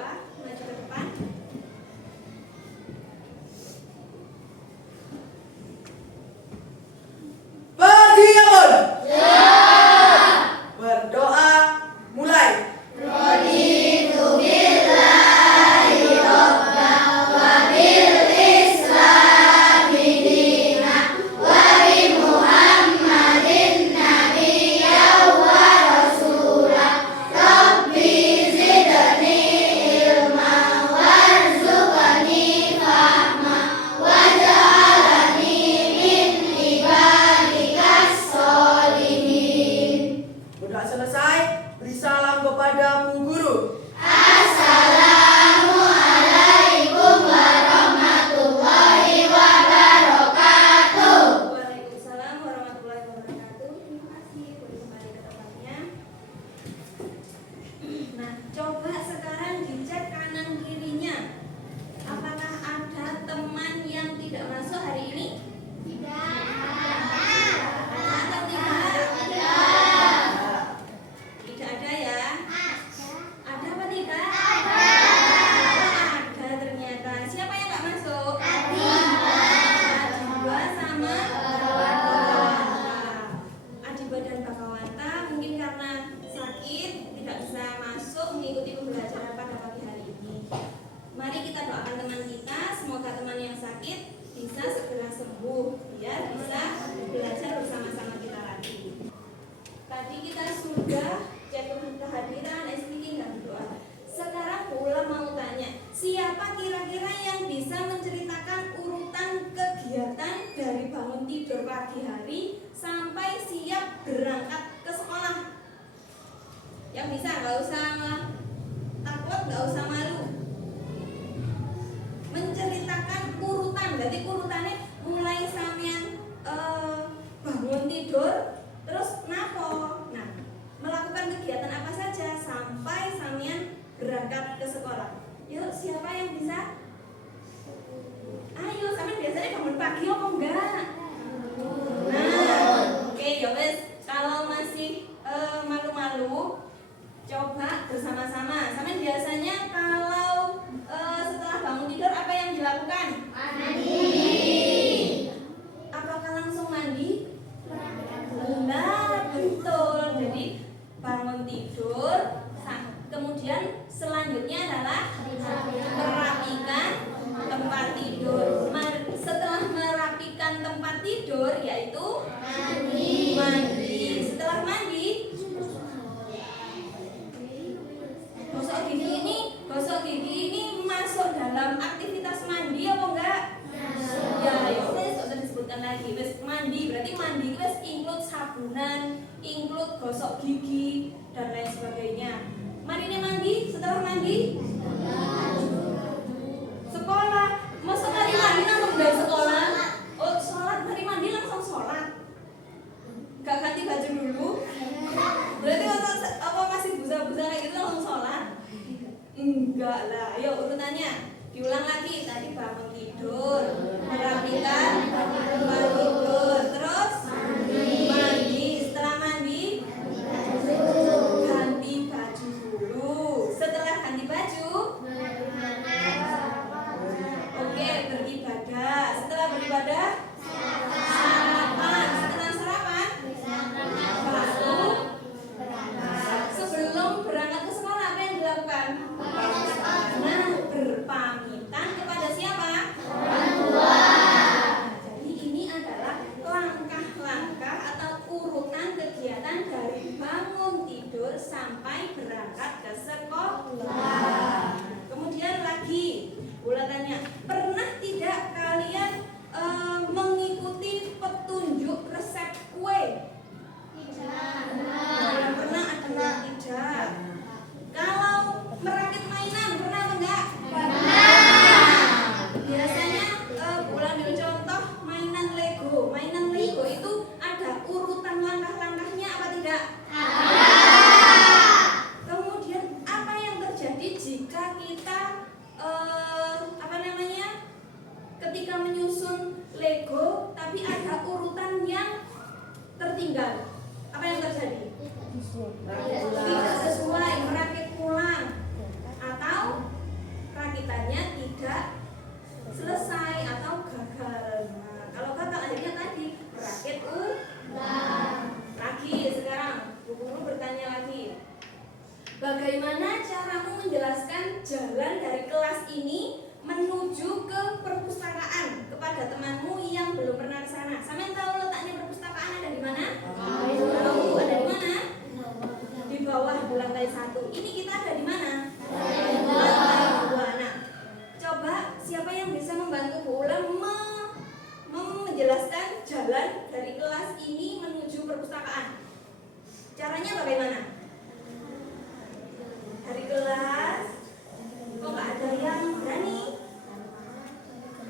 berdoa, maju ke depan. Berdiamun. Berdoa mulai. Berdoa selesai, beri salam kepada Bu Guru. Waalaikumsalam warahmatullahi wabarakatuh. Terima kasih, boleh kembali ke tempatnya. Nah, coba sekarang dicek kanan kirinya. Apakah ada teman yang tidak masuk hari ini? Ada atau tidak? Tidak ada ya? Ada apa tidak? Ada ternyata. Siapa yang nggak masuk? Adiba sama Adiba dan Bakawanta mungkin karena sakit tidak bisa masuk mengikuti pembelajaran pada pagi hari ini. Mari kita doakan teman kita, semoga teman yang sakit bisa segera sembuh biar bisa belajar bersama-sama kita lagi. Tadi kita sudah cek kehadiran, speaking dan doa. Sekarang pula mau tanya, siapa kira-kira yang bisa menceritakan urutan kegiatan dari bangun tidur pagi hari sampai siap berangkat ke sekolah? Yang bisa, nggak usah takut, nggak usah malu. Menceritakan urutan, berarti urutannya mulai sampean bangun tidur, terus napo. Nah, melakukan kegiatan apa saja sampai sampean berangkat ke sekolah. Yuk, siapa yang bisa? Ayo, sampean biasanya bangun pagi apa enggak? Nah, oke, ya wes. Kalau masih malu-malu, coba bersama-sama. Sampean biasanya kalau setelah bangun tidur apa yang dilakukan? Mandi. Apakah langsung mandi? Benar, betul. Jadi bangun tidur, kemudian selanjutnya adalah merapikan tempat tidur. Setelah merapikan tempat tidur yaitu mandi. Setelah mandi, gosok gigi ini masuk dalam aktivitas mandi apa enggak? Ya, wes usah disebutkan lagi. Wes mandi, berarti mandi wes include sabunan, include gosok gigi dan lain sebagainya. Mari nih mandi, setelah mandi sekolah. Masa hari mandi langsung dari sekolah? Oh, sholat, hari mandi langsung sholat. Gak ganti baju dulu? Berarti apa masih busa-busa kayak gitu langsung sholat? Enggak lah. Yuk urutannya diulang lagi. Tadi bangun tidur, merapikan tempat tidur, terus mandi. Setelah mandi ganti baju dulu. Setelah ganti baju, oke, beribadah. Setelah beribadah, sarapan. Setelah sarapan, baru sebelum berangkat ke sekolah apa yang dilakukan? Nah, berpamitan kepada siapa? Orang tua. Jadi ini adalah langkah-langkah atau urutan kegiatan dari bangun tidur sampai berangkat ke sekolah. Kemudian lagi, ulatannya, pernah tidak kalian mengikuti petunjuk resep kue? Tidak. Pernah, ada yang tidak. Kalau merakit mainan, pernah atau enggak? Biasanya bulan ambil contoh mainan Lego. Mainan Lego itu ada urutan langkah-langkahnya apa tidak? Kemudian apa yang terjadi jika kita ketika menyusun Lego tapi ada urutan yang tertinggal? Apa yang terjadi? Tidak sesuai, merakit ulang atau jalan dari kelas ini menuju ke perpustakaan kepada temanmu yang belum pernah ke sana. Sampean tahu letaknya perpustakaan ada di mana? Tahu. Ada di mana? Di bawah lantai 1. Ini kita ada di mana? Lantai 2. Nah, coba siapa yang bisa membantu Bu Ula menjelaskan jalan dari kelas ini menuju perpustakaan? Caranya bagaimana? Dari kelas, kok nggak ada yang berani?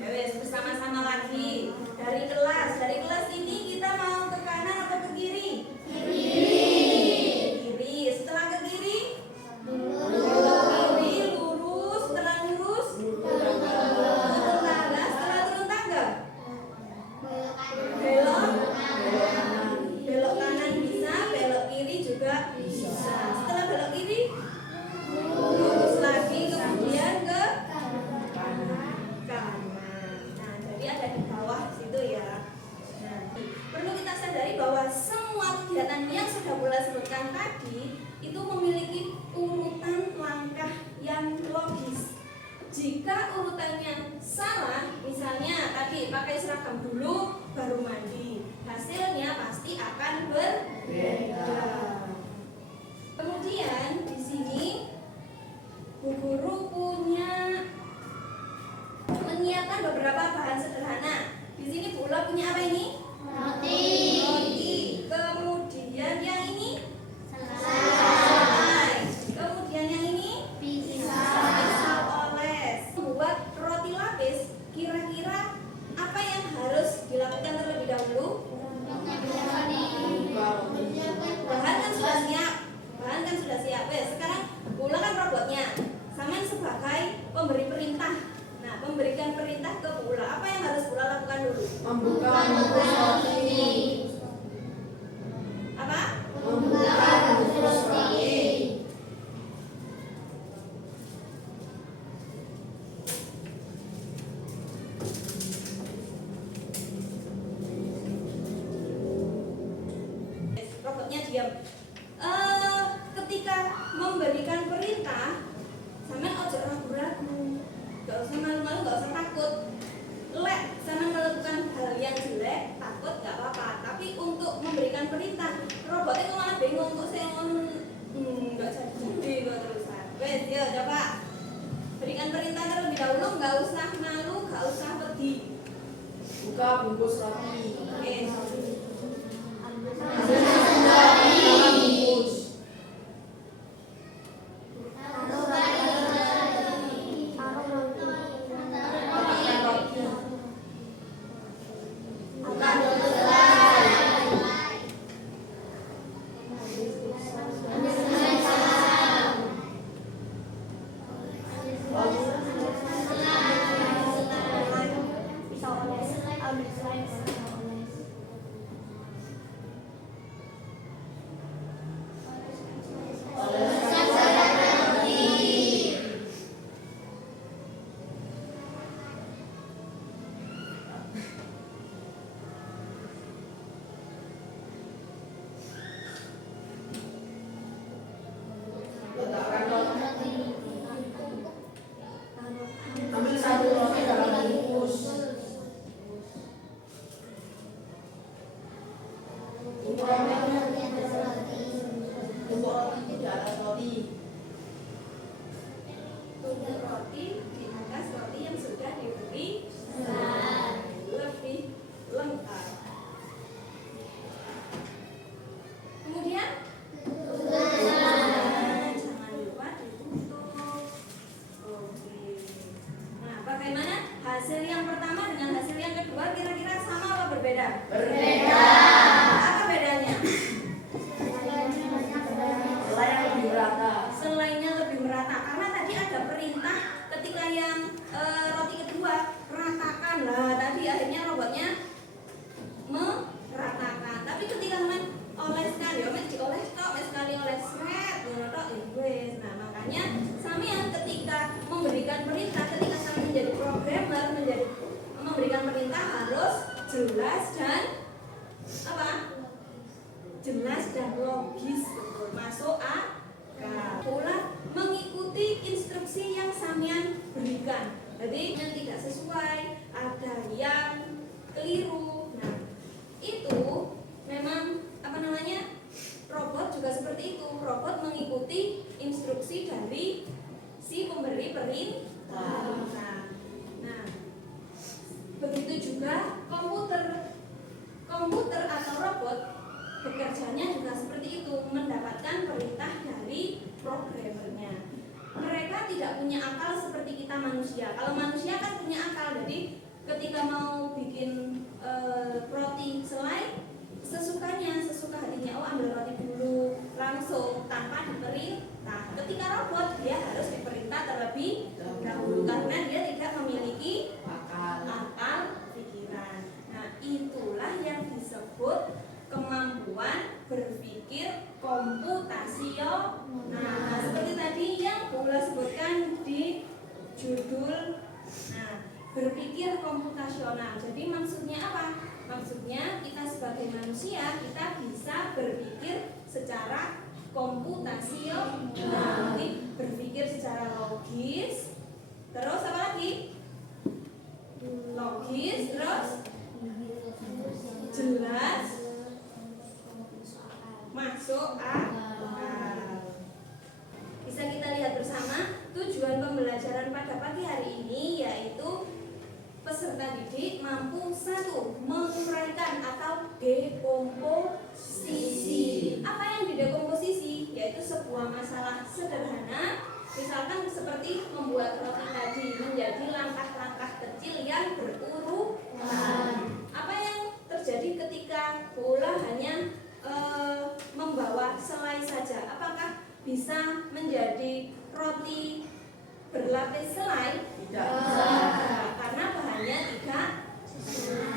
Ya wes, bersama-sama lagi. Dari kelas ini kita mau ke kanan atau ke kiri? Kiri. Setelah ke kiri, belok kiri, lurus. Setelah lurus, turun tangga. Setelah turun tangga, belok kanan bisa, belok kiri juga bisa. Setelah belok kiri, lurus lagi, kemudian ke kanan. Nah, jadi ada di bawah situ ya. Nah, perlu kita sadari bahwa semua kegiatan yang sudah Bula sebutkan tadi itu memiliki urutan langkah yang logis. Jika urutannya salah, misalnya tadi pakai seragam dulu baru mandi, hasilnya pasti akan berbeda. Kemudian di sini Bu Guru menyiapkan beberapa bahan sederhana. Di sini Bu Ula punya apa ini? Roti. Kemudian yang ini? Selai. Kemudian yang ini? Pisau oles. Membuat roti lapis, kira-kira apa yang harus dilakukan terlebih dahulu? Bahan kan sudah siap. Sekarang Bu Ula kan robotnya. Saman sebagai pemberi perintah. Nah, memberikan perintah ke Bu Ula. Apa yang harus Bu Ula lakukan dulu? Membuka bungkus roti. Apa? Membuka bungkus roti. Robotnya diam. Ketika memberikan perintah, sampean ojo ragu-ragu. Gak usah malu-malu, gak usah takut. Lek sampean melakukan hal yang jelek, takut gak apa-apa. Tapi untuk memberikan perintah, robotnya itu malah bingung untuk saya gak jadi kok terusan. Wes, yo coba berikan perintah terlebih dahulu, gak usah malu, gak usah pedih. Buka bungkus roti. Oke, Letakkan roti. Ambil satu roti dalam bungkus. Untuk roti di atas roti. tumbuk roti di atas roti yang sudah diberi lebih lengkap. Kemudian jangan lupa ditutup. Oke. Nah, bagaimana hasil yang pertama dengan hasil yang kedua kira-kira sama apa berbeda? Berbeda. Apa bedanya? Selai yang lebih merata. Selainya lebih merata karena tadi ada perintah ketika yang roti kedua ratakan lah, tadi akhirnya robotnya meratakan. Tapi ketika teman oleskan ya mek dioles tok, mek sekali oles sret ngono tok wis. Nah, makanya sampean ketika memberikan perintah, ketika sampean menjadi programmer, memberikan perintah harus jelas dan apa? Jelas dan logis, betul. Masuk akal. Ulah mengikuti instruksi yang sampean berikan. Jadi yang tidak sesuai, ada yang keliru. Nah, itu memang robot juga seperti itu. Robot mengikuti instruksi dari si pemberi perintah. Nah, begitu juga komputer atau robot bekerjanya juga seperti itu, mendapatkan perintah dari programmernya. Mereka tidak punya akal seperti kita manusia. Kalau manusia kan punya akal, jadi ketika mau bikin roti selai, sesuka hatinya, oh ambil roti dulu, langsung tanpa diperintah. Ketika robot, dia harus diperintah terlebih dahulu karena dia tidak memiliki akal pikiran. Nah, itulah yang disebut kemampuan berpikir komputasional. Nah, seperti tadi yang Bu Ula sebutkan di judul. Nah, berpikir komputasional. Jadi maksudnya apa? Maksudnya kita sebagai manusia, kita bisa berpikir secara komputasional. Jadi berpikir secara logis. Terus apa lagi? Logis, terus jelas, masuk akal. Bisa kita lihat bersama tujuan pembelajaran pada pagi hari ini, yaitu peserta didik mampu 1. Menguraikan atau dekomposisi. Apa yang didekomposisi? Yaitu sebuah masalah sederhana, misalkan seperti membuat roti tadi menjadi langkah-langkah kecil yang berurutan. Apa yang terjadi ketika Bu Ula hanya membawa selai saja? Apakah bisa menjadi roti berlapis selai? Tidak. Karena bahannya tidak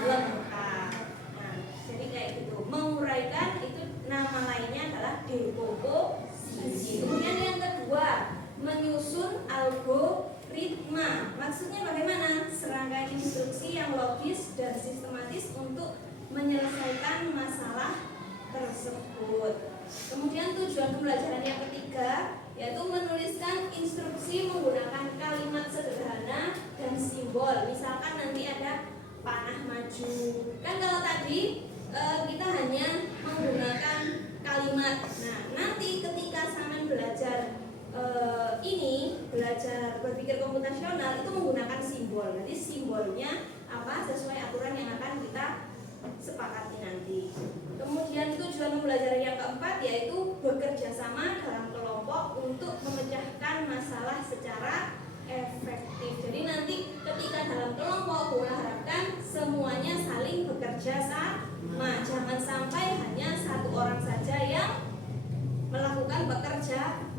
lengkap. Nah, jadi kayak gitu. Menguraikan itu nama lainnya adalah dekomposisi. Kemudian yang kedua, menyusun algoritma. Maksudnya bagaimana? Serangkaian instruksi yang logis dan sistematis untuk menyelesaikan masalah tersebut. Kemudian tujuan pembelajaran yang ketiga, yaitu menuliskan instruksi menggunakan kalimat sederhana dan simbol. Misalkan nanti ada panah maju. Kan kalau tadi kita hanya menggunakan kalimat. Nah, nanti ketika sampean belajar belajar berpikir komputasional itu menggunakan simbol. Nanti simbolnya apa sesuai aturan yang akan kita sepakati nanti. Kemudian tujuan pembelajaran yang keempat yaitu bekerja sama dalam kelompok untuk memecahkan masalah secara efektif. Jadi nanti ketika dalam kelompok kita harapkan semuanya saling bekerja sama. Jangan sampai hanya satu orang saja yang melakukan pekerjaan.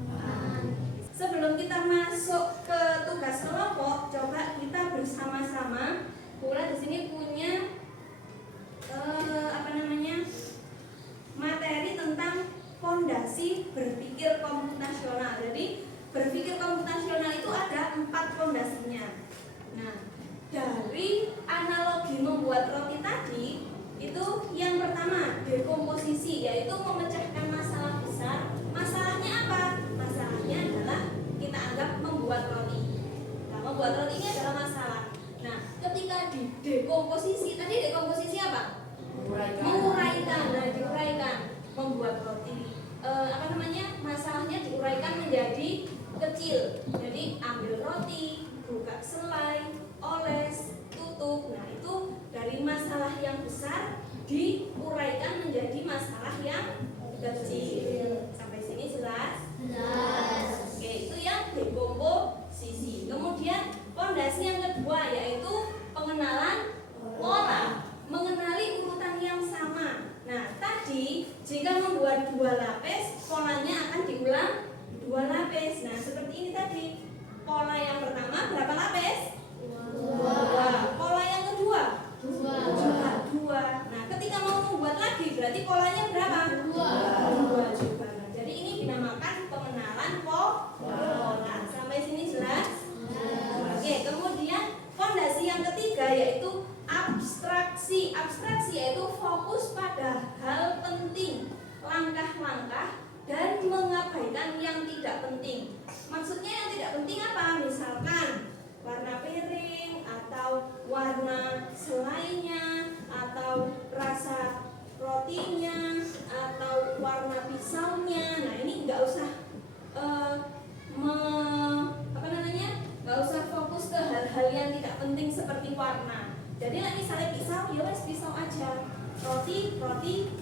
Sebelum kita masuk ke tugas kelompok, coba kita bersama-sama. Pula di sini punya materi tentang fondasi berpikir komputasional. Jadi berpikir komputasional itu ada 4 fondasinya. Nah, dari analogi membuat roti tadi, itu yang pertama dekomposisi, yaitu memecahkan masalah besar. Masalahnya apa? Masalahnya adalah kita anggap membuat roti. Nah, membuat roti ini adalah masalah. Nah, ketika di dekomposisi, tadi dekomposisi apa? Menguraikan. Nah, diuraikan, membuat roti. Masalahnya diuraikan menjadi kecil. Jadi ambil roti, buka selai, oles, tutup. Nah, itu dari masalah yang besar diuraikan menjadi masalah yang kecil. Sampai sini jelas? Jelas. Oke, itu yang dekomposisi. Kemudian fondasi yang kedua yaitu pengenalan pola, mengenali urutan yang sama. Nah, tadi jika membuat 2 lapis, polanya akan diulang 2 lapis. Nah, seperti ini tadi. Pola yang pertama berapa lapis? 2. Pola yang kedua? 2. Nah, ketika mau membuat lagi berarti polanya berapa? 2 juga. Jadi ini dinamakan pengenalan warna selainya, atau rasa rotinya, atau warna pisaunya. Nah ini nggak usah nggak usah fokus ke hal-hal yang tidak penting seperti warna. Jadi lah misalnya pisau, ya wes pisau aja. Roti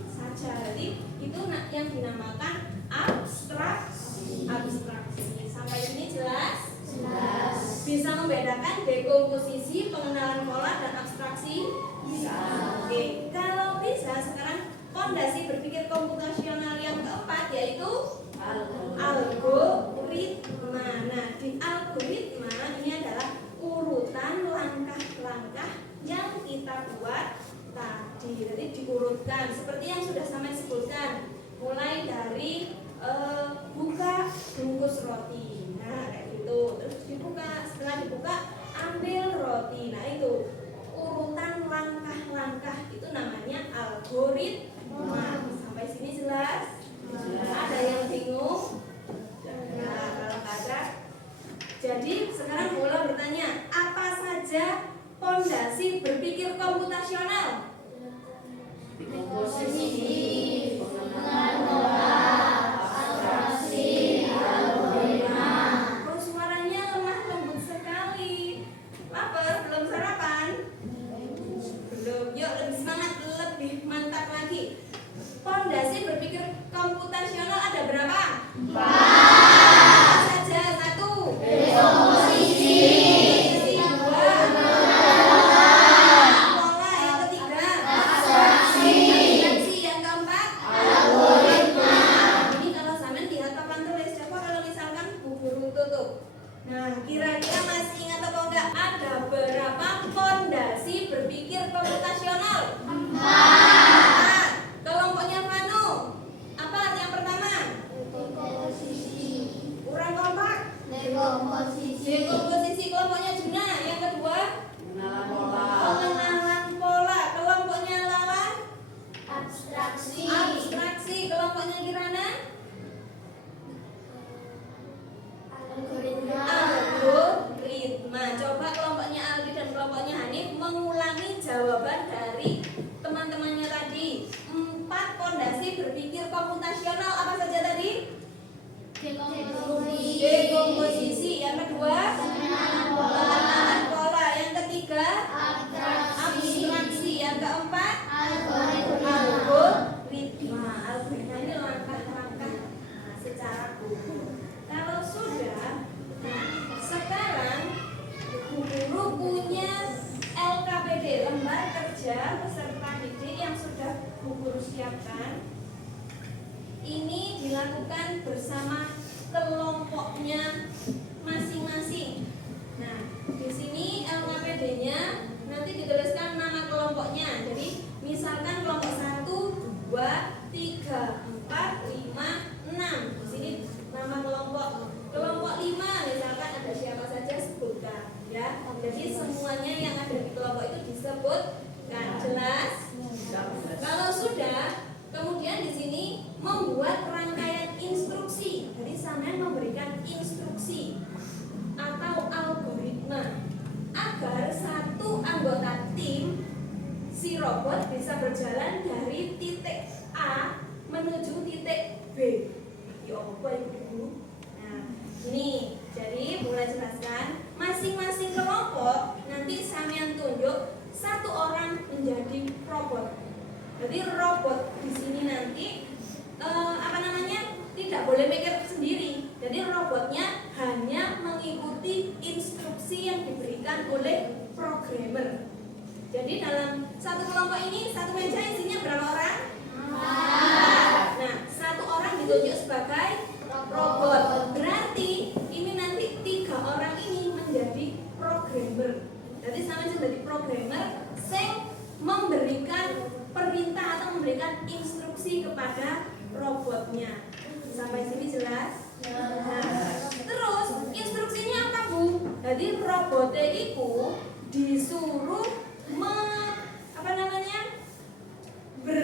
saja. Jadi itu yang dinamakan abstraksi. Sampai sini jelas? Jelas. Bisa membedakan dekomposisi, pengenalan pola, dan abstraksi? Bisa. Oke, kalau bisa sekarang fondasi berpikir komputasional yang keempat yaitu algoritma. Nah, di algoritma ini adalah urutan langkah-langkah yang kita buat tadi. Jadi diurutkan seperti yang sudah saya sebutkan, mulai dari buka bungkus roti. Nah, kayak gitu. Terus dibuka, setelah dibuka ambil roti. Nah, itu urutan langkah-langkah itu namanya algoritma. Sampai sini jelas? Ada yang bingung? Nah, kalau ada. Jadi sekarang bola bertanya, apa saja fondasi berpikir komputasional? Dekomposisi, pengenalan pola, abstraksi, algoritma. Oh, suaranya lemah lembut sekali. Lapar? Belum sarapan? Belum. Yuk lebih semangat, lebih mantap lagi. Fondasi berpikir komputasional ada berapa? 4. Apa saja? 1. Dekomposisi, Pola. Yang ketiga? abstraksi, Yang keempat? algoritma. Ini kalau sampean lihat papan tulis, coba kalau misalkan Bu Guru tutup. Nah, kira-kira masih ingat atau enggak ada berapa fondasi berpikir komputasional? 4. Kelompoknya Vanu. Apa yang pertama? Dekomposisi, Kurang kompak. dekomposisi, Kelompoknya Juna. Yang kedua? Pengenalan pola. Kelompoknya Lala? abstraksi, Kelompoknya Kirana? algoritma. Algoritma. Coba kelompoknya Aldi dan kelompoknya Hanif mengulangi jawaban dari teman-temannya tadi. 4 fondasi berpikir komputasional apa saja tadi? Dekomposisi. Yang kedua? Pengenalan pola. Yang ketiga? Abstraksi. Yang keempat? Algoritma. Algoritma ini langkah-langkah secara umum. Kalau sudah, sekarang Bu Guru punya LKPD, lembar kerja peserta didik yang sudah Bu Guru siapkan. Ini dilakukan bersama kelompoknya masing-masing. Nah, di sini LKPD-nya nanti dituliskan nama kelompoknya. Jadi, misalkan kelompok 1, 2, 3, 4, 5, 6. Di sini nama kelompok. Kelompok 5 misalkan ada siapa saja sebutkan, ya. Jadi semuanya yang ada di kelompok itu disebutkan. Jelas? Kalau sudah, kemudian di sini membuat rangkaian instruksi. Jadi sampean memberikan instruksi atau algoritma agar satu anggota tim si robot bisa berjalan dari titik A menuju titik B. Ya apa itu? Nah, ini jadi mulai jelaskan masing-masing kelompok nanti sampean tunjuk satu orang menjadi robot. Jadi robot di sini nanti tidak boleh mikir sendiri. Jadi robotnya hanya mengikuti instruksi yang diberikan oleh programmer. Jadi dalam satu kelompok ini satu meja isinya berapa orang? 4. Nah, satu orang ditunjuk sebagai robot. Berarti ini nanti 3 orang ini menjadi programmer. Jadi sama jadi programmer yang memberikan perintah atau memberikan instruksi kepada robotnya. Sampai sini jelas? Nah, terus instruksinya apa, Bu? Jadi robotnya itu disuruh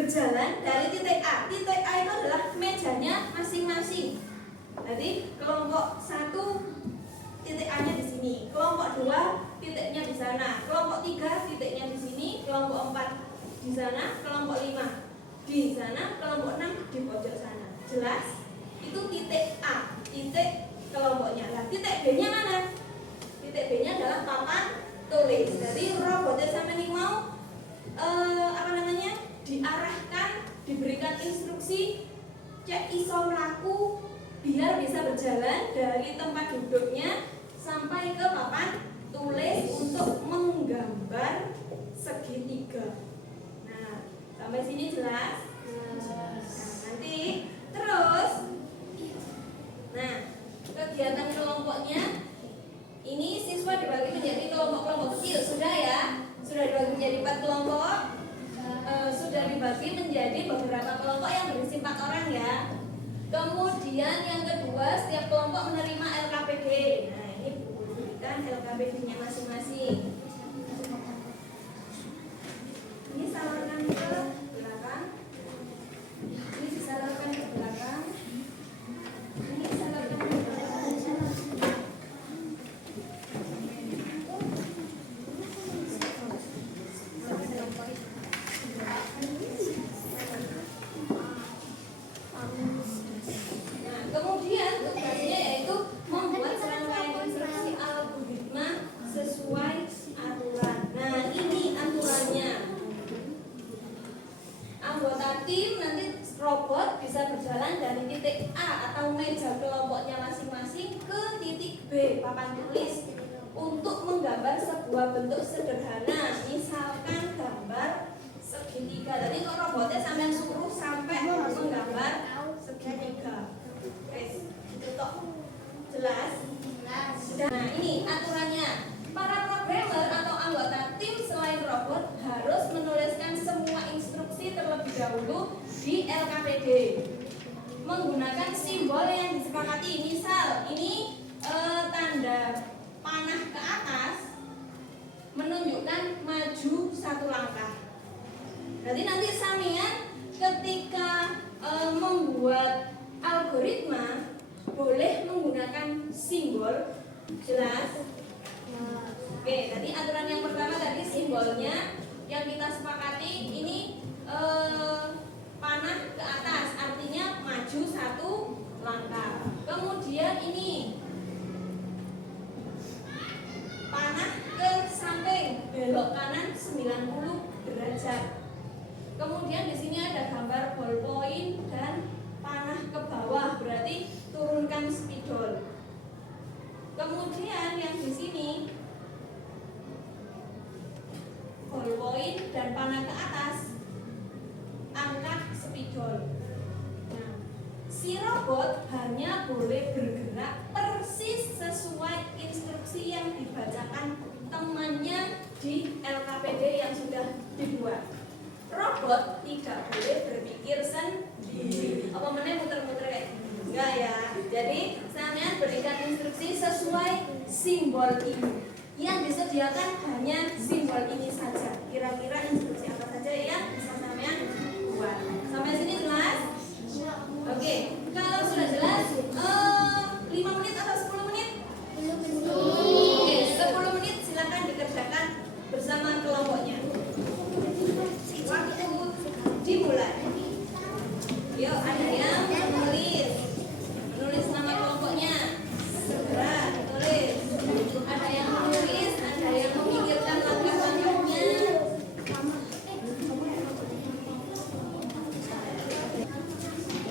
berjalan dari titik A. Titik A itu adalah mejanya masing-masing. Jadi kelompok 1 titik A-nya di sini, kelompok 2 titiknya di sana, kelompok 3 kelompok 4 di sana, kelompok 5 di sana, kelompok 6 di pojok sana. Jelas? Itu titik A, titik kelompoknya. Nah, titik B-nya mana? Titik B-nya adalah papan tulis. Jadi robotnya sampai ini mau diarahkan, diberikan instruksi cek iso mlaku biar bisa berjalan dari tempat duduknya sampai ke papan tulis untuk menggambar segitiga. Nah, sampai sini jelas? Nah, nanti terus kegiatan kelompoknya ini siswa dibagi menjadi kelompok-kelompok kecil. Sudah ya? Sudah dibagi menjadi 4 kelompok. Sudah dibagi menjadi beberapa kelompok yang berisi 4 orang ya. Kemudian yang kedua, setiap kelompok menerima LKPD. Nah, ini berikan LKPD-nya masing-masing. Ini salurkan ke belakang. Ini disalurkan ke belakang. Ini disalurkan ke belakang. Nah, kemudian tugasnya yaitu membuat serangkaian instruksi algoritma sesuai aturan. Nah, ini aturannya. Anggota tim nanti robot bisa berjalan dari titik A atau meja kelompoknya masing-masing ke titik B, papan tulis, untuk menggambar sebuah bentuk sederhana, misalkan gambar segitiga. Tadi kok robotnya sampai suruh sampai menggambar segitiga. Wes, itu toh. Jelas? Nah, ini aturannya. Para programmer atau anggota tim selain robot harus menuliskan semua instruksi terlebih dahulu di LKPD menggunakan simbol yang disepakati. Misal ini tanda panah ke atas menunjukkan maju 1 langkah. Jadi nanti samian ketika membuat algoritma boleh menggunakan simbol. Jelas? Oke, tadi aturan yang pertama tadi simbolnya yang kita sepakati ini panah ke atas, artinya maju 1 langkah. Kemudian ini panah ke samping, belok kanan 90 derajat. Kemudian di sini ada gambar ballpoint dan panah ke bawah, berarti turunkan spidol. Kemudian yang di sini ballpoint dan panah ke atas, angkat spidol. Nah, si robot hanya boleh bergerak persis sesuai instruksi yang dibacakan temannya di LKPD yang sudah dibuat. Robot tidak boleh berpikir sendiri. Apa meneh muter-muter kayak gini? Enggak ya. Jadi sampean berikan instruksi sesuai simbol ini. Yang disediakan hanya simbol ini saja. Kira-kira instruksi apa saja yang bisa sampean buat. Sampai sini jelas? Oke. Kalau sudah jelas, 5 menit atau 10 menit? Oke, 10 menit silakan dikerjakan bersama kelompoknya. Waktu dimulai. Yuk, ada yang menulis nama kelompoknya. Segera tulis. Ada yang menulis, ada yang memikirkan langkah-langkahnya.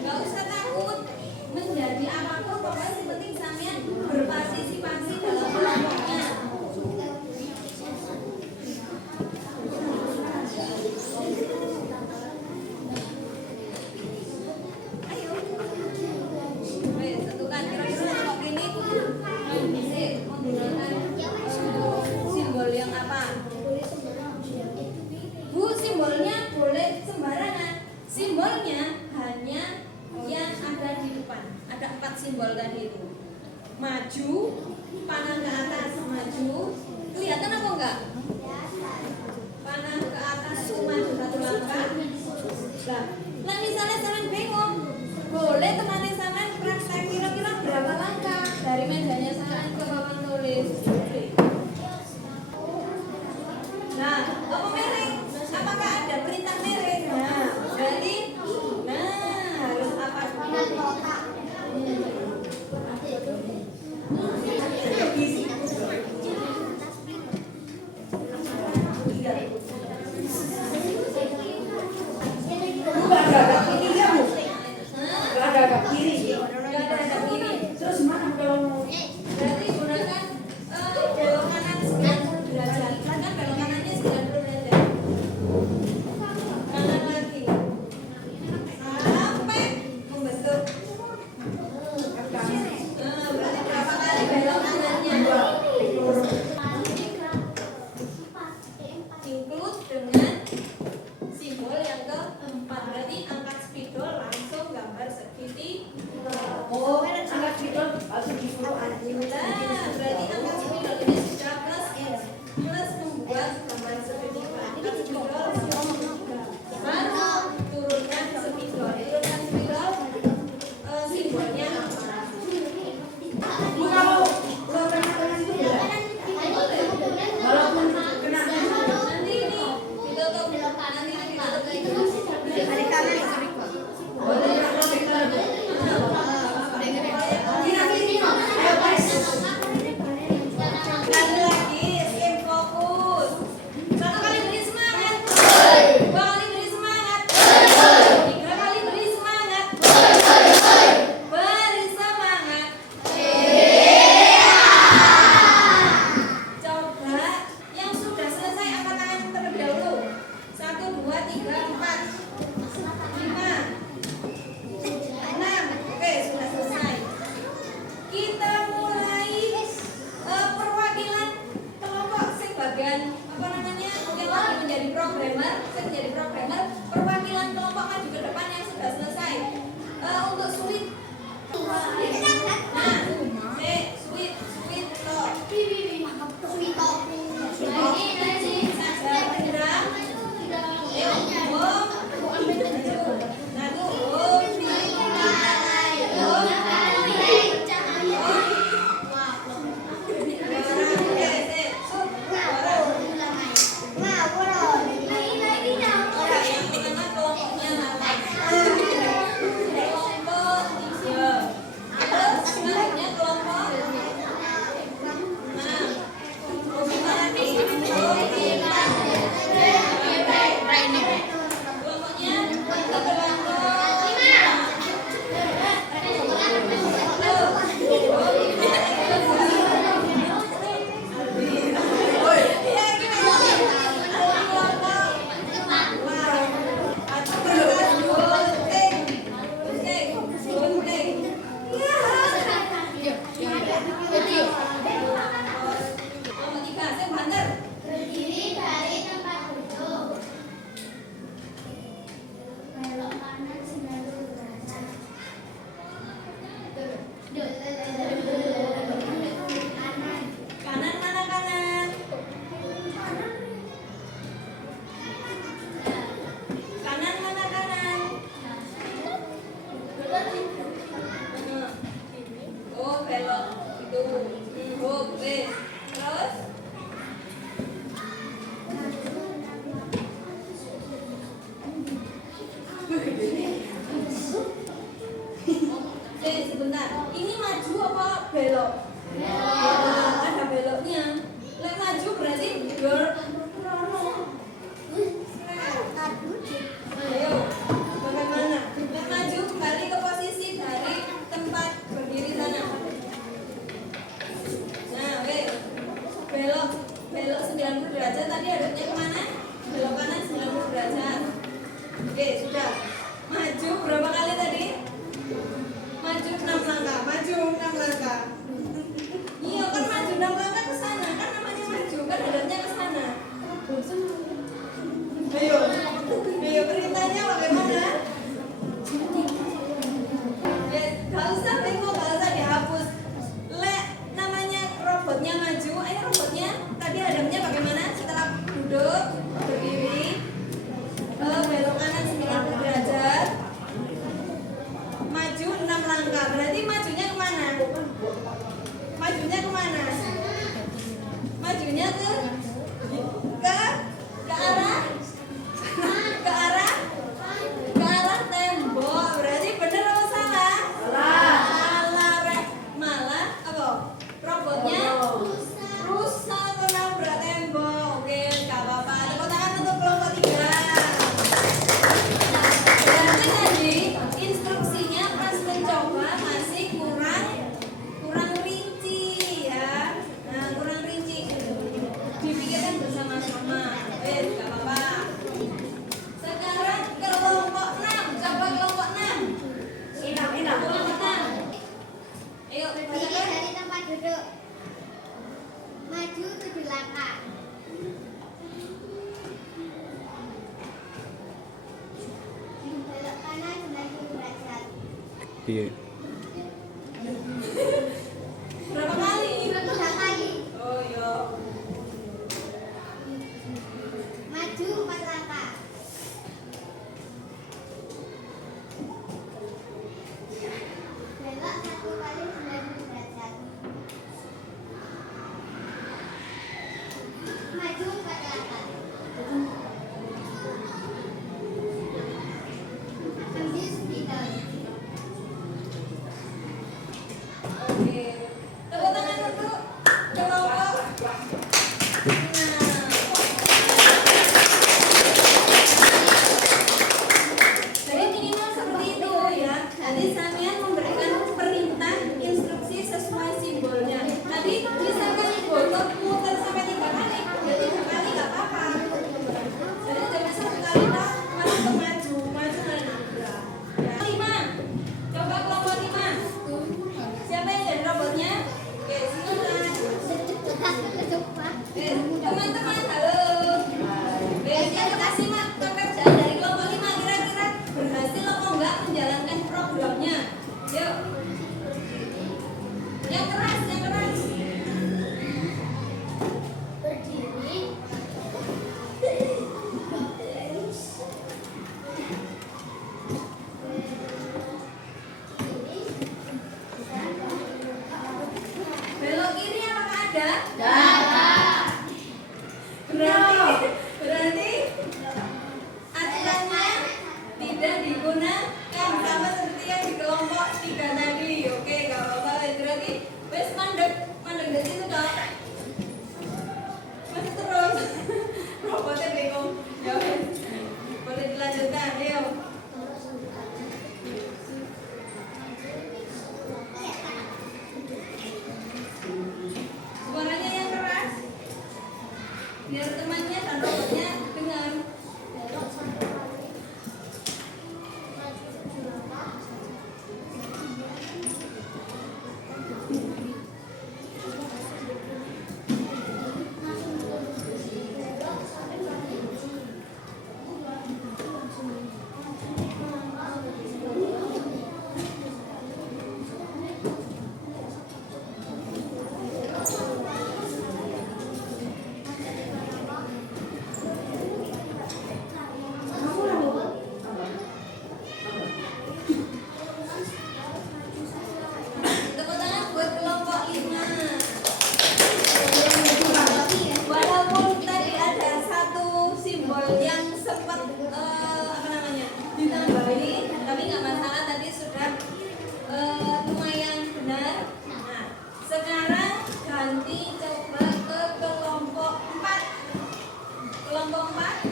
Gak usah takut menjadi apapun, pokoknya yang penting sampean berpartisipasi dalam menjadi programmer, perwakilan kelompok maju ke depan yang sudah selesai. Untuk sulit. Nah, sulit toh. Saja bergerak. Ayo, home. Nah, tuh home. Berdiri dari tempat duduk. Belok kanan 90 derajat. Kanan. Kanan mana kanan? Kanan mana kanan? Oh, belok itu. Oke. Terus sebentar. Ini maju apa belok? Ada beloknya. Lek maju berarti ayo, bagaimana? Lek maju kembali ke posisi dari tempat berdiri sana. Nah, belok 90 derajat. Tadi hadapnya kemana? Belok kanan 90 derajat. Oke, sudah. Maju berapa kali tadi? Maju 6 langkah. Maju 6 langkah. Iya kan maju 6 langkah ke sana. Kan namanya maju, kan hadapnya ke sana. Ayo perintahnya bagaimana? Ya, gak usah bingung, gak usah dihapus. Lek namanya robotnya maju, ayo robotnya tadi hadapnya bagaimana? Setelah duduk, berdiri, belok kanan 90 derajat, maju 6 langkah. Berarti majunya kemana? Majunya kemana? Majunya ke arah tembok. Berarti bener atau salah? Salah. Malah apa? Robotnya rusak menabrak tembok. Oke, nggak apa-apa. Tepuk tangan untuk kelompok 3. Berarti tadi instruksinya pas mencoba masih kurang rinci ya. Nah, kurang rinci. Dipikirkan bersama-sama. Nggak apa-apa. Sekarang kelompok 6. Coba kelompok 6. Kelompok 6. Ayo, Berdiri katakan. dari tempat duduk. Maju 7 langkah. Belok kanan 90 derajat. Iya. Berapa kali? 3 kali. Oh, iya. Maju 4 langkah. Belok 1 kali 90 derajat. Maju 4 langkah. Ambil speeder. Oke. Tepuk tangan untuk kelompok. Jadi minimal seperti itu ya. Nanti sampean memberikan perintah instruksi sesuai simbolnya. Nanti misalkan botol muter sampai 3 kali, ya 3 kali nggak apa-apa. Jadi jangan 1 kali tak masuk maju mana? Ya. 5. Coba kelompok 5. Siapa yang jadi robotnya? Oke, silakan. Teman-teman, halo. Oke, kita kasih mat, biar temannya dan robotnya dengar. Belok 1 kali. Maju 7 langkah. Tepuk tangan buat kelompok 5. Walaupun tadi ada satu simbol yang sempat ditambahin, tapi nggak masalah, tadi sudah lumayan benar. Nah, sekarang ganti coba ke kelompok 4. Kelompok 4.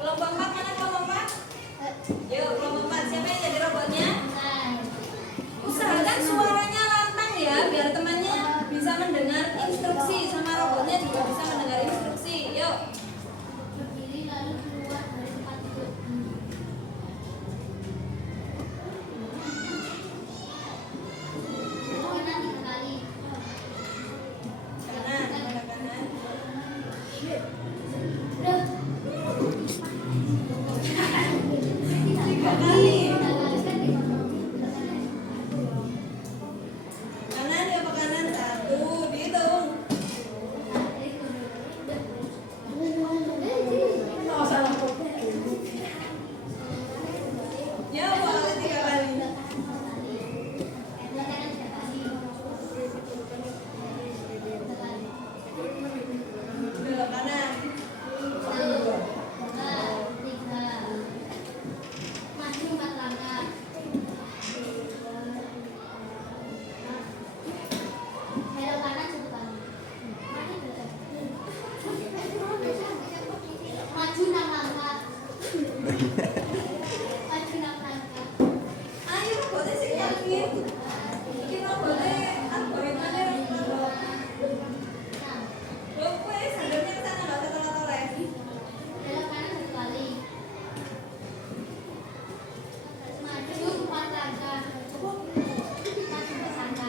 Kelompok 4 mana kelompok 4? Yuk, kelompok 4. Siapa yang jadi robotnya? Usahakan suaranya lantang ya, biar temannya bisa mendengar instruksi, sama robotnya juga bisa mendengar instruksi. Yuk. Berdiri lalu keluar dari tempat duduk. Kanan 3 kali. Kanan, ke kanan. Tiga kali. Kanan ya, ke kanan. 1, dihitung. Oh, salah. Ya, boleh 3 kali. Belok kanan. Maju 4 langkah. Belok kanan 1 kali. Maju 6 langkah. Maju 6 langkah. Ayo, robotnya sih yakin. Ini robotnya algoritmanya robot. Loh, kue sandarnya ke sana, nggak usah tolak-tolak. Belok kanan 1 kali. Maju 4 langkah. Maju ke sana.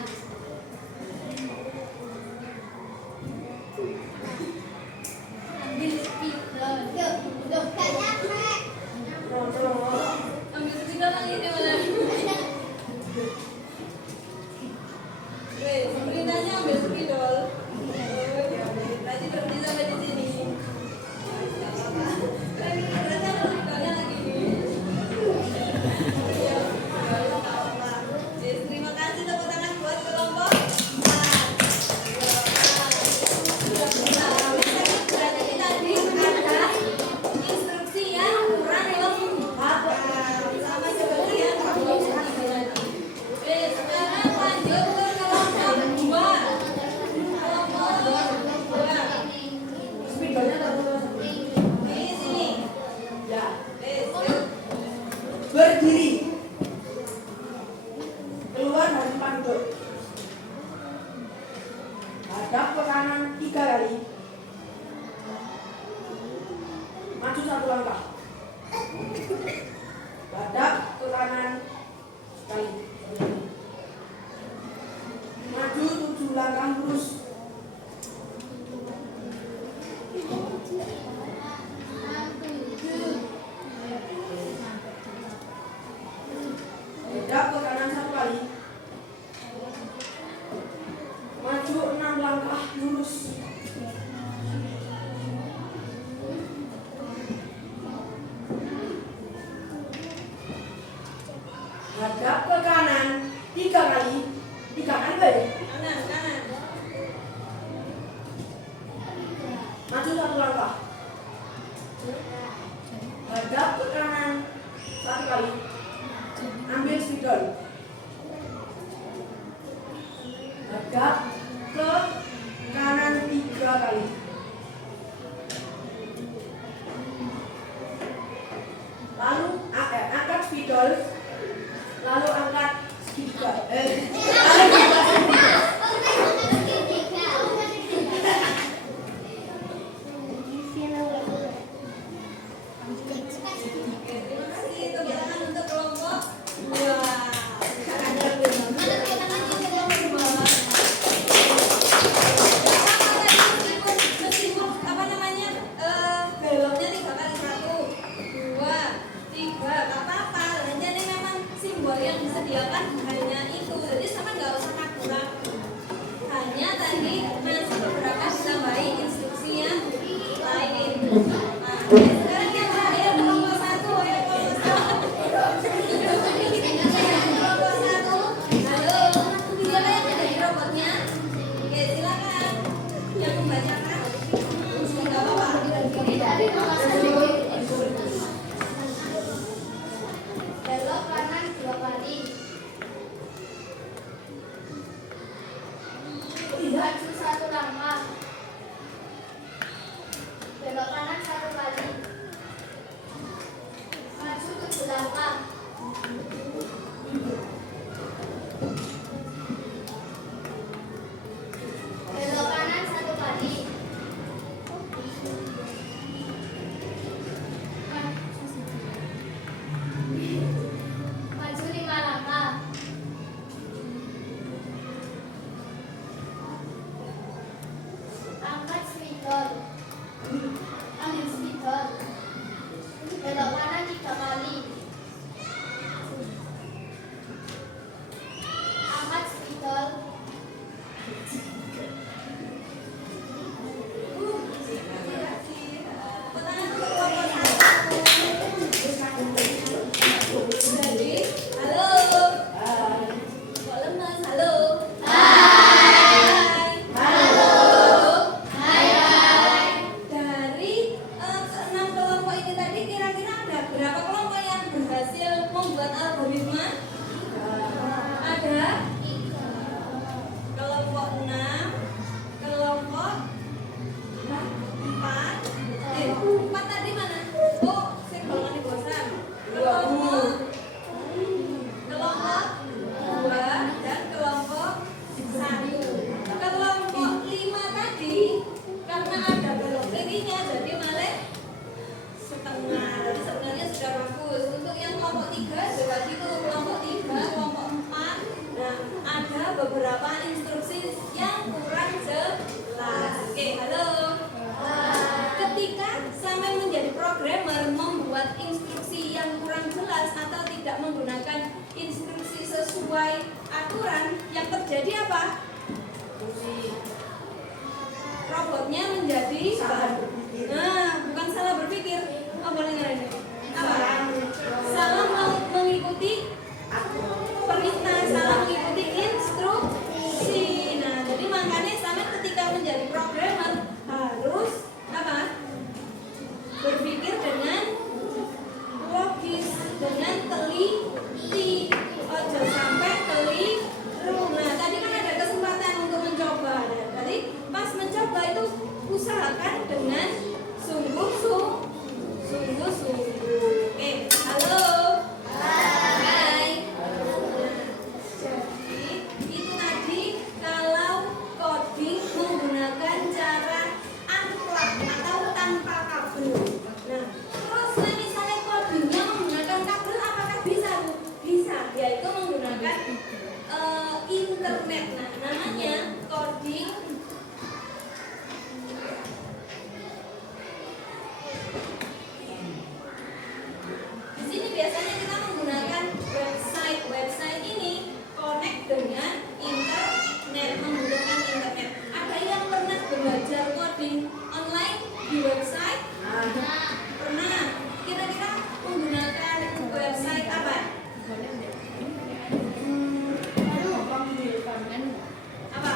Ambil spidol. Duh, gak nyampe. Ambil spidol lagi ini mana? Weh, pemerintahnya ambil spidol. Oh, ya, tadi berhenti sampai di sini. Nggak apa-apa. Lagi berarti ambil spidolnya lagi nih. Ya, nggak apa-apa. Yes, terima kasih, tepuk tangan buat kelompok 4. Berarti tadi ada instruksi yang kurang lengkap, sama seperti yang belum tadi. Oke, sekarang lanjut ke kelompok 2. Kelompok 2. Spidolnya tak boleh. Di sini. Ya. Oke, Berdiri. Keluar dari tempat duduk. Hadap ke kanan 3 kali. Maju 1 langkah. Hadap ke kanan sekali. Maju 7 langkah lurus. Hadap ke kanan 1 kali. Maju 6 langkah lurus. Hadap ke kanan. sekarang yang terakhir kelompok 1, ayo kelompok 1. Kelompok 1. Halo, siapa yang ada di robotnya? Oke, silakan. Yang membacakan. Enggak apa-apa. Belok kanan 2 kali. Maju 1 langkah. Belok kanan 1 kali. Maju 7 langkah. Belok kanan 1 kali. Maju 5 langkah. Angkat spidol. Ambil spidol. Belok kanan 3 kali. Angkat spidol. Pertanyaan untuk kelompok 1. Jadi, halo. Kok lemes? Halo. Hai. Halo. Dari keenam kelompok ini tadi kira-kira ada berapa kelompok yang berhasil membuat algoritma? Ada kelompok 6, kelompok 4. 4 tadi mana? Oh, saya golongan bosan. Kelompok 2 dan kelompok 1. Kelompok 5 tadi karena ada belok kirinya jadi malah setengah. Jadi sebenarnya sudah bagus. Untuk yang kelompok 3 berarti itu kelompok 3, kelompok 4. Nah, ada beberapa instruksi yang kurang jelas. Oke, halo. Ketika sampai menjadi programmer membuat instruksi yang kurang jelas atau tidak menggunakan instruksi sesuai aturan, yang terjadi apa? Robotnya menjadi bukan salah berpikir. Oh, boleh nggak ini? Apa? Salah mengikuti perintah, salah mengikuti instruksi. Nah, jadi makanya sampai ketika menjadi programmer harus apa? Berpikir dengan logis, dengan teliti. Ojo sampai keliru. Nah, tadi kan ada kesempatan untuk mencoba. Nah, tadi pas mencoba itu usahakan dengan sungguh-sungguh. Oke, halo. Hai. Jadi itu tadi kalau coding menggunakan cara unplug atau tanpa kabel. Nah, terus misalnya codingnya menggunakan kabel, apakah bisa, Bu? Bisa, yaitu menggunakan internet. Nah, namanya coding di sini biasanya kita menggunakan website. Website ini connect dengan internet, menggunakan internet. Ada yang pernah belajar coding online di website? Pernah. Kira-kira menggunakan website apa? Apa?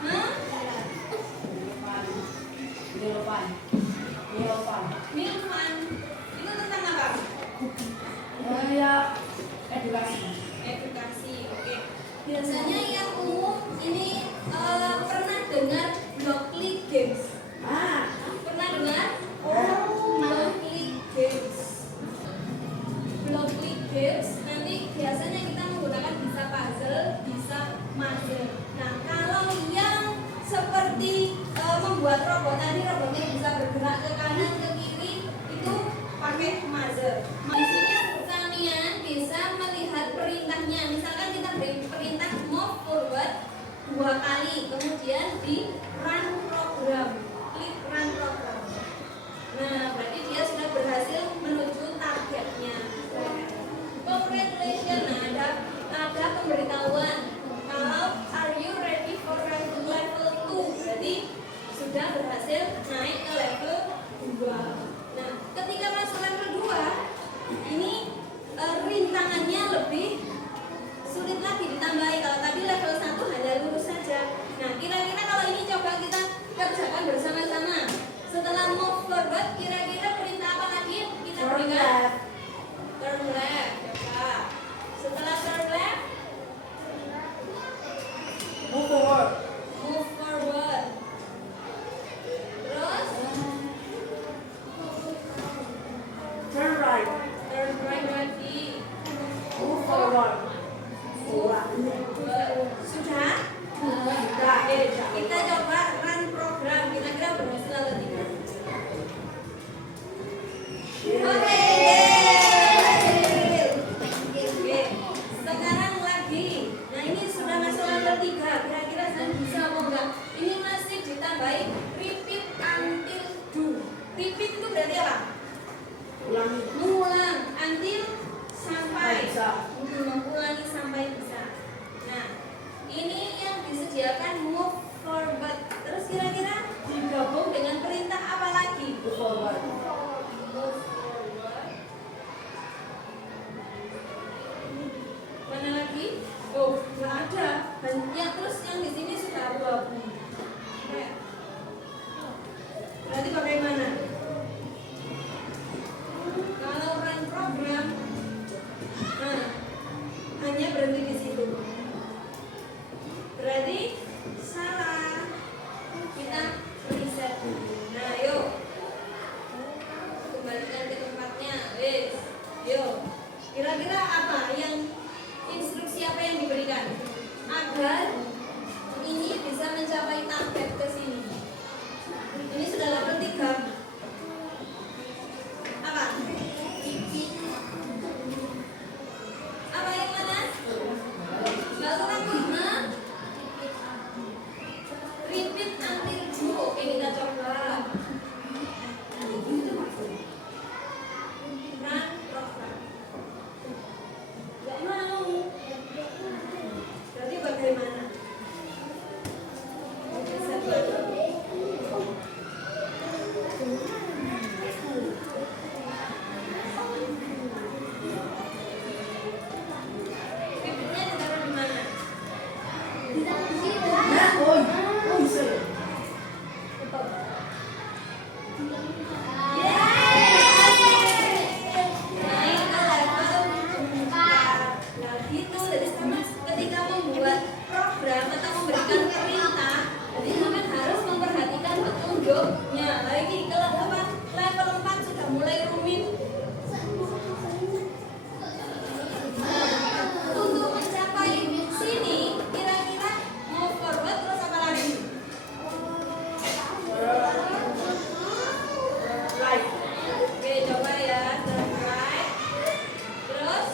Hah? Milfan. Itu tentang apa? Edukasi. Oke. Biasanya yang umum ini pernah dengar Blockly Games. Pernah dengar? Blockly Games. Blockly Games nanti biasanya kita menggunakan bisa puzzle, bisa puzzle. Nah, kalau yang seperti membuat robot tadi, robotnya bisa bergerak ke kanan ke kiri, itu pakai puzzle. Di sini kalian bisa melihat perintahnya. Misalkan kita beri perintah move forward 2 kali, kemudian di run program, klik run program. Nah, berarti dia sudah berhasil menuju targetnya. Congratulations. Nah, ada pemberitahuan kalau are you ready for level 2, berarti sudah berhasil naik ke level baik. Repeat until do. Repeat itu berarti apa? Ulangi. Mengulang until sampai Bisa. mengulangi sampai bisa. Nah, ini yang disediakan move forward. Terus kira-kira digabung dengan perintah apa lagi? Move forward. Move forward. Mana lagi? Oh, nggak ada. Ya, terus yang di sini sudah abu-abu. Oke. Berarti bagaimana? Kalau run program, nah, hanya berhenti di situ. Berarti salah. Kita reset dulu. Nah, yuk. Kembalikan ke tempatnya. Wes. Yuk. Kira-kira apa yang instruksi apa yang diberikan agar ini bisa mencapai target ke sini? Ini sudah level 3. Apa? Apa yang mana? Nggak kurang guna. Repeat until do. Oke, kita coba. Run program. Nggak mau. Berarti bagaimana? Reset lagi. Repeatnya ditaruh di mana? Nah, oh bisa ya. Naik ke level 4. Nah, gitu. Jadi sama ketika membuat program atau memberikan perintah, jadi kalian harus memperhatikan petunjuknya. Lagi ke level 4 sudah mulai rumit. Untuk mencapai sini, kira-kira mau forward terus apa lagi? Right. Oke, coba ya, turn right. Terus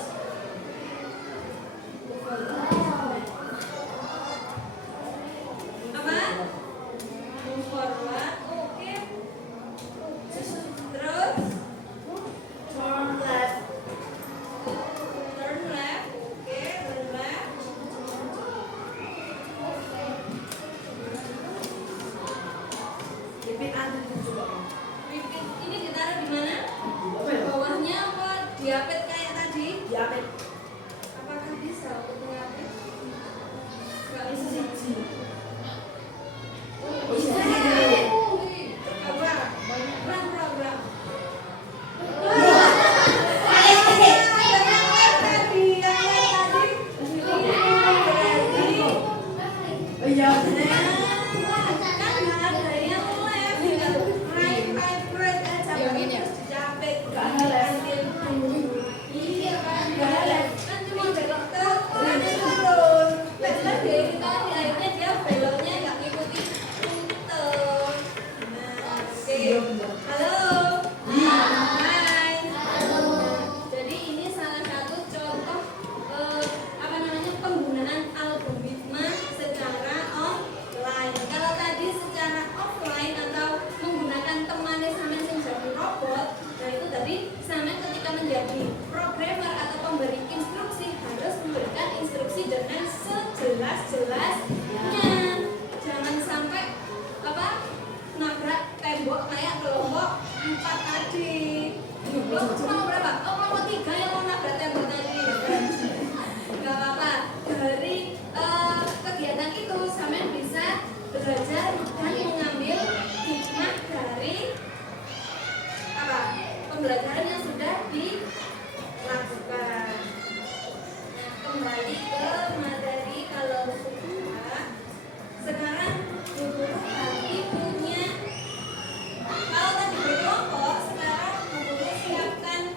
apa? Move forward. Oke. Terus Turn left. turn left. Oke, turn left. Repeat until do juga. Repeat. Ini ditaruh di mana? Apa ya? Bawahnya apa? Diapet kayak tadi? Diapit. Apakah bisa untuk mengapit? Nggak bisa. Siji. Oh, Bisa. Coba. Run program. Oh iya. Halo. Hai. Jadi ini salah satu contoh penggunaan algoritma secara online. Kalau tadi secara offline atau menggunakan temannya sama yang jadi robot, nah itu tadi sama ketika menjadi programmer atau pemberi instruksi harus memberikan instruksi dengan sejelas-jelasnya. Jangan sampai nabrak tembok kayak kelompok 4 tadi. Kelompok berapa? Oh, kelompok 3 yang mau nabrak tembok tadi. Gak apa-apa. Dari kegiatan itu sampean bisa belajar dan mengambil hikmah dari pembelajaran yang sudah dilakukan. Nah, kembali ke materi kalau sudah. Sekarang guru lagi punya, kalau tadi berkelompok, sekarang guru siapkan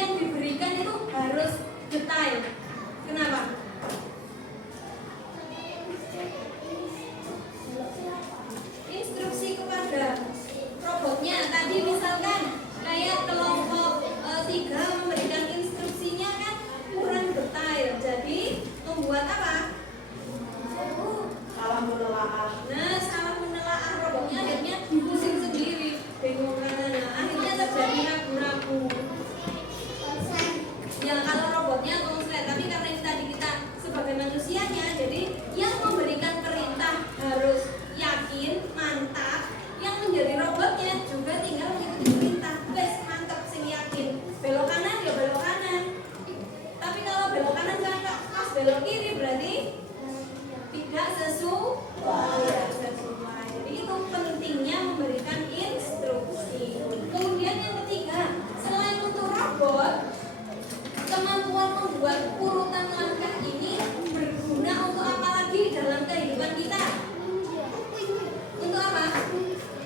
yang diberikan itu harus detail. Kenapa? Instruksi kepada robotnya tadi misalkan kayak kelompok 3 memberikan instruksinya kan kurang detail, jadi membuat apa? Salah menelaah. Nah, salah menelaah, robotnya akhirnya pusing sendiri, bingung karena akhirnya terjadi ragu-ragu. Ya kalau robotnya konslet, tapi karena ini tadi kita sebagai manusianya, jadi yang memberikan perintah harus yakin, mantap. Yang menjadi robotnya juga tinggal mengikuti perintah. Wes mantap, sing yakin. Belok kanan ya belok kanan. Tapi kalau belok kanan jangan pas belok kiri berarti tidak sesuai. Jadi itu pentingnya memberikan instruksi. Kemudian yang ketiga, selain untuk robot, kemampuan membuat urutan langkah ini berguna untuk apa lagi dalam kehidupan kita? Untuk apa?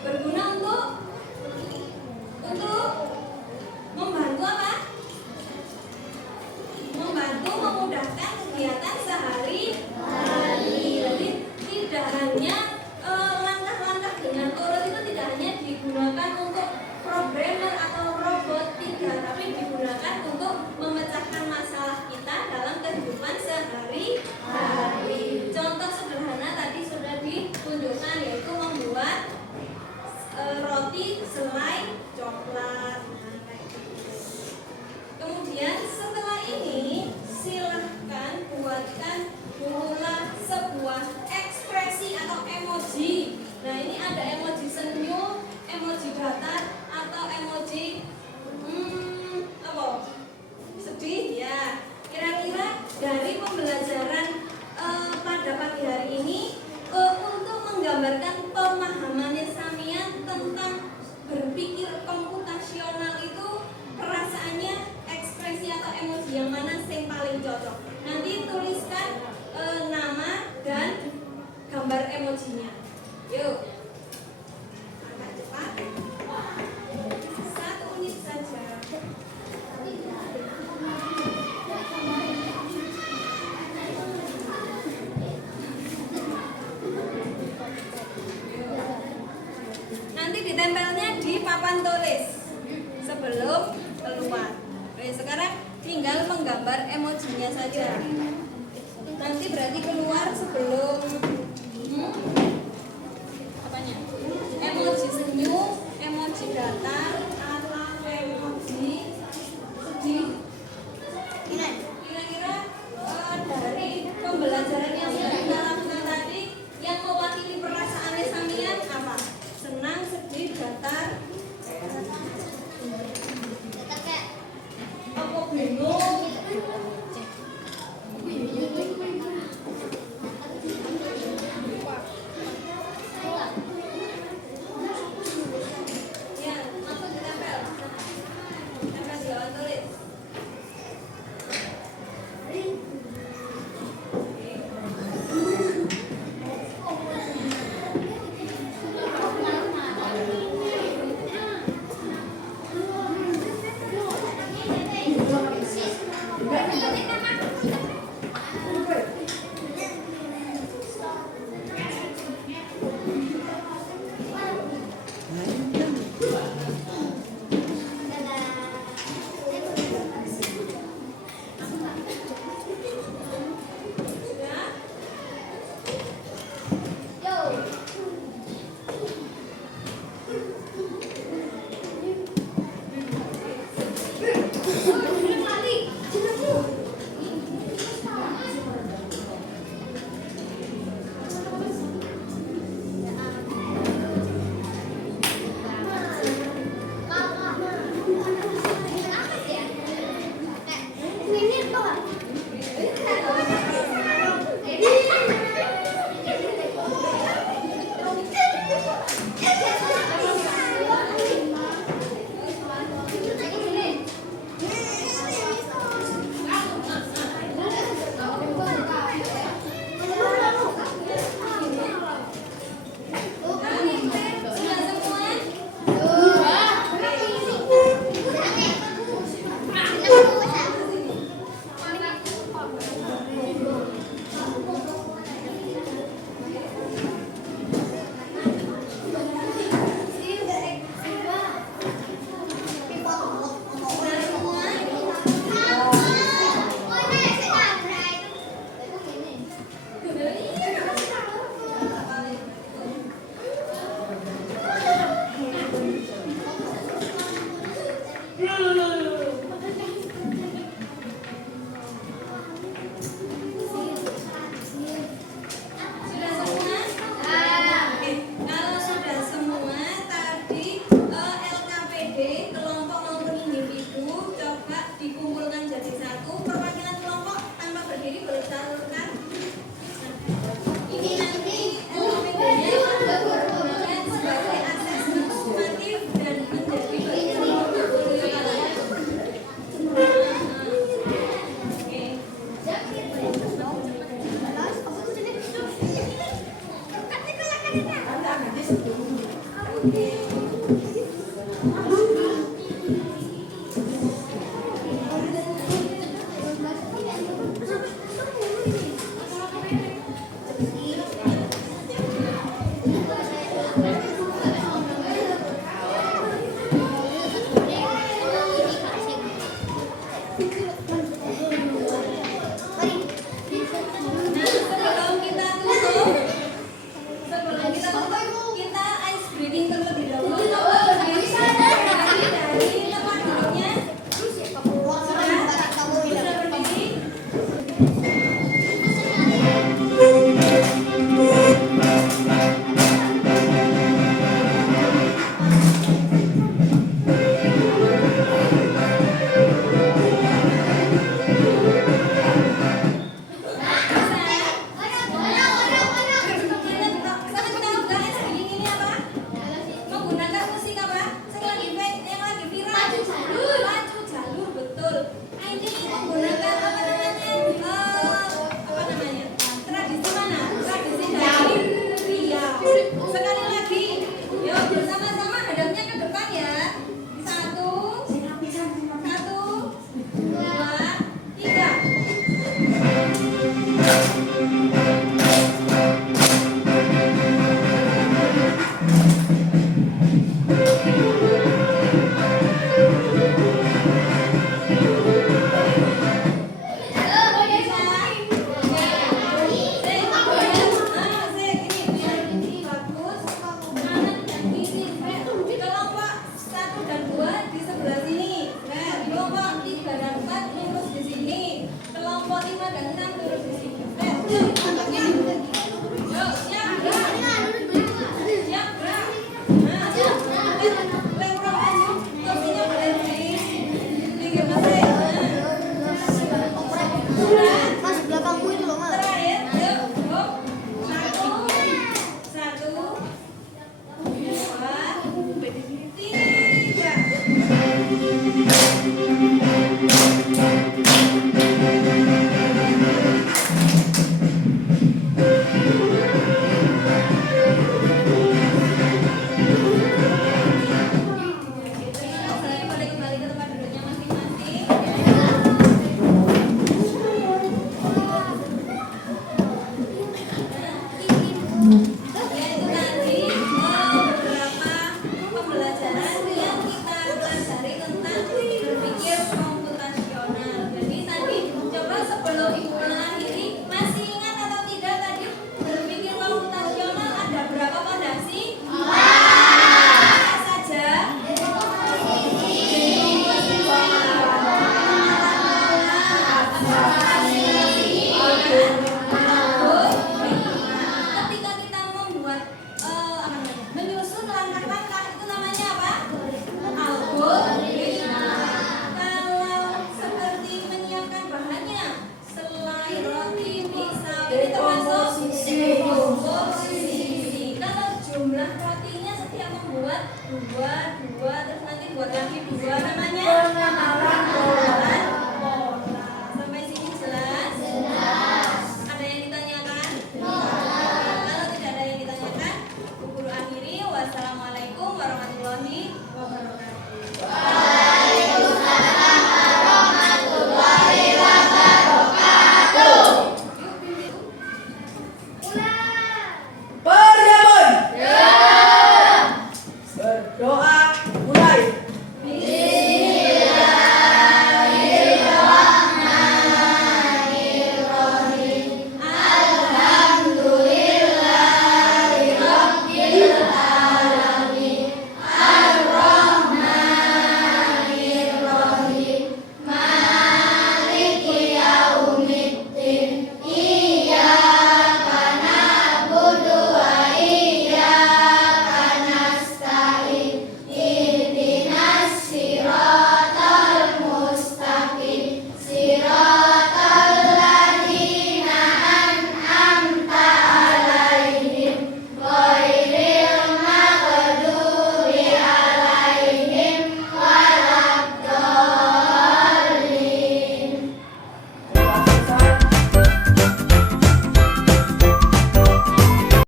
Berguna untuk membantu apa? Membantu memudahkan kegiatan sehari-hari. Jadi tidak hanya langkah-langkah dengan urut itu tidak hanya digunakan untuk programmer atau robot tidak, tapi digunakan untuk memecahkan masalah kita dalam kehidupan sehari-hari. Contoh sederhana tadi sudah ditunjukkan, yaitu membuat roti selai coklat. Nah, kayak gitu. Kemudian setelah ini silahkan buatkan pula sebuah ekspresi atau emoji. Nah, ini ada emoji senyum, emoji datar, atau emoji apa? Sedih ya. Kira-kira dari pembelajaran pada pagi hari ini untuk menggambarkan pemahamannya Samian tentang berpikir komputasional itu, perasaannya ekspresi atau emoji yang mana yang paling cocok. Nanti tuliskan nama dan gambar emojinya. Yuk, agak cepat. 1 menit saja. Nanti ditempelnya di papan tulis sebelum keluar. Oke, sekarang tinggal menggambar emojinya saja. Nanti berarti keluar sebelum apanya? Emoji senyum, emoji datar, atau emoji sedih. Kira-kira dari pembelajaran yang sudah kita lakukan tadi, yang mewakili perasaannya Samian apa? Senang, sedih, datar, apa bingung?